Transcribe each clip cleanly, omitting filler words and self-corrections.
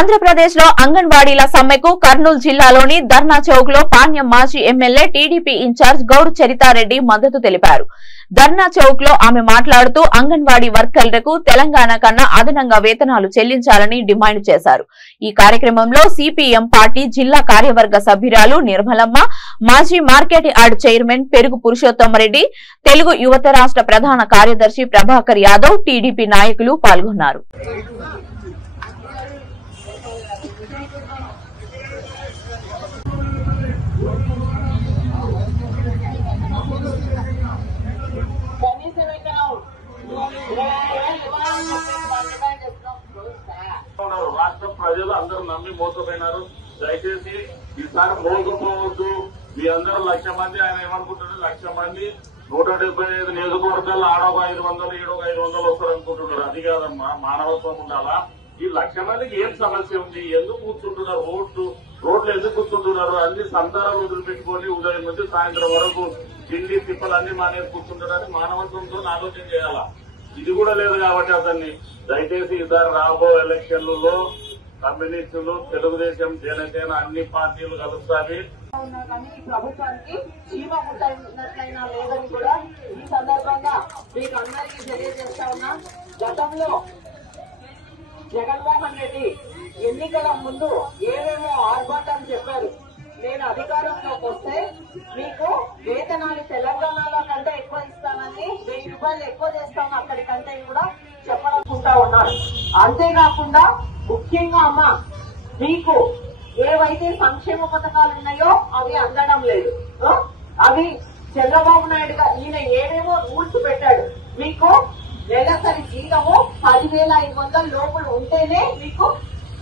ఆంధ్రప్రదేశ్ లో అంగన్వాడీల సమ్మెకు కర్నూలు జిల్లాలోని ధర్నా చౌక్ లో పాణ్యం మాజీ ఎమ్మెల్యే టీడీపీ ఇన్ఛార్జ్ గౌడు చరితారెడ్డి మద్దతు తెలిపారు. ధర్నా చౌక్ లో ఆమె మాట్లాడుతూ అంగన్వాడీ వర్కర్లకు తెలంగాణ కన్నా అదనంగా వేతనాలు చెల్లించాలని డిమాండ్ చేశారు. ఈ కార్యక్రమంలో సిపిఎం పార్టీ జిల్లా కార్యవర్గ సభ్యురాలు నిర్మలమ్మ, మాజీ మార్కెట్ యార్డ్ చైర్మన్ పెరుగు పురుషోత్తమరెడ్డి, తెలుగు యువత రాష్ట్ర ప్రధాన కార్యదర్శి ప్రభాకర్ యాదవ్, టీడీపీ నాయకులు పాల్గొన్నారు. రాష్ట్ర ప్రజలు అందరూ నమ్మి మోసపోయినారు. దయచేసి ఈసారి మోసపోవద్దు. మీ అందరూ 1,00,000 మంది, ఆయన ఏమనుకుంటున్నారు, 1,00,000 మంది 175 నియోజకవర్గాల్లో ఆడొక 500 ఈడొక 500 వస్తారు అనుకుంటున్నారు. అది కాదమ్మా, మానవత్వం ఉండాలా. ఈ 1,00,000 మందికి ఏం సమస్య ఉంది? ఎందుకు కూర్చుంటున్నారు? రోడ్లు ఎందుకు కూర్చుంటున్నారు? అన్ని సంతారాలు వదిలిపెట్టుకొని ఉదయం నుంచి సాయంత్రం వరకు ఢిల్లీ తిప్పలు అన్ని మానేసి కూర్చుంటున్నారు. మానవత్వంతో ఆలోచన చేయాలా. ఇది కూడా లేదు కాబట్టి అతన్ని దయచేసి ఈసారి రాబో ఎలక్షన్లలో కమ్యూనిస్టులు, తెలుగుదేశం, జనసేన అన్ని పార్టీలు కలుస్తాయి. ప్రభుత్వానికి చీమ ముట్టైనట్లయినా లేదని కూడా ఈ సందర్భంగా మీకు అందరికీ తెలియజేస్తా ఉన్నా. గతంలో జగన్మోహన్ రెడ్డి ఎన్నికల ముందు ఏమేమో ఆర్భాటం చెప్పారు. నేను అధికారంలోకి వస్తే మీకు వేతనాలు తెలంగాణలో కంటే ఎక్కువ ఇస్తానని, 1000 రూపాయలు ఎక్కువ చేస్తాను అక్కడికంటే కూడా చెప్పనుకుంటా ఉన్నారు. అంతేకాకుండా ముఖ్యంగా అమ్మ, మీకు ఏవైతే సంక్షేమ పథకాలు ఉన్నాయో అవి అందడం లేదు. అవి చంద్రబాబు నాయుడు గారు ఈయన ఏమేమో రూల్స్ పెట్టాడు. మీకు నెలసరి జీతము 10,500 లోపల ఉంటేనే మీకు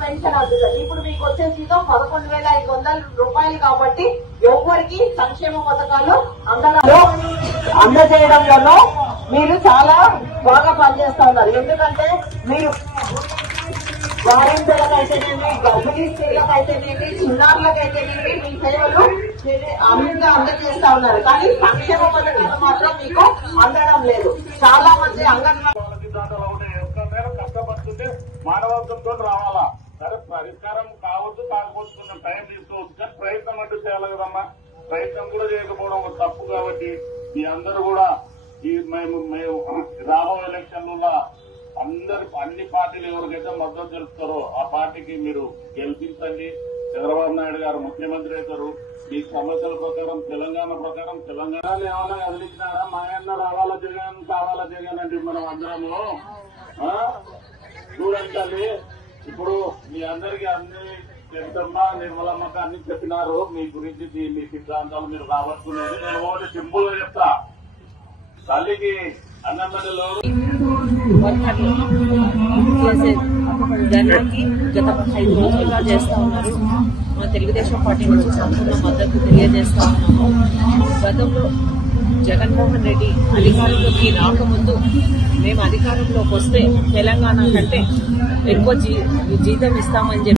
పెన్షన్ అందుతుంది. ఇప్పుడు మీకు వచ్చే జీతం 11,500 రూపాయలు కాబట్టి ఎవరికి సంక్షేమ పథకాలు అందజేయడంలోనూ మీరు చాలా బాగా పనిచేస్తా ఉన్నారు. ఎందుకంటే మీరు వారింపులకైతేనేమి, గర్భిణీ స్త్రీలకైతేనేమి, చిన్నారులకైతేనేమి మీ సేవలు అన్నింటిగా అందజేస్తా ఉన్నారు. కానీ సంక్షేమ పథకాలు మాత్రం మీకు అందడం లేదు. చాలా మంది అంగన్వాడీ కష్టపడుతుంటే మానవత్వంతో రావాలా. సరే, పరిష్కారం కావద్దు, కాకపోతే కొంచెం టైం తీసుకోవచ్చు. కానీ ప్రయత్నం అంటూ చేయాలి కదమ్మా. ప్రయత్నం కూడా చేయకపోవడం తప్పు. కాబట్టి మీ అందరూ కూడా మేము రాబో ఎలక్షన్లలో అన్ని పార్టీలు ఎవరికైతే మద్దతు తెలుపుతారో ఆ పార్టీకి మీరు గెలిపించండి. చంద్రబాబు నాయుడు గారు ముఖ్యమంత్రి అవుతారు. మీ సమస్యల ప్రకారం, తెలంగాణ ప్రకారం, తెలంగాణలో ఏమైనా కదిలించినారా? మాయన్న రావాలా జగన్, కావాలా జగన్ అంటే మనం అందరము చూడండి. ఇప్పుడు మీ అందరికీ అన్ని చెప్తమ్మా, నిర్మలమ్మకి అన్ని చెప్పినారు. మీ గురించి మీ సిద్ధాంతాలు మీరు రాబట్టుకునేది. నేను ఒకటి సింపుల్ గా చెప్తా. తల్లికి అన్నమల్లిలో ధర్నాకి గత 5 రోజులుగా చేస్తా ఉన్నారు. మా తెలుగుదేశం పార్టీ నుంచి సంపూర్ణ మద్దతు తెలియజేస్తా ఉన్నాము. గతంలో జగన్మోహన్ రెడ్డి అధికారంలోకి రాకముందు మేము అధికారంలోకి వస్తే తెలంగాణ కంటే ఎక్కువ జీతం ఇస్తామని చెప్పి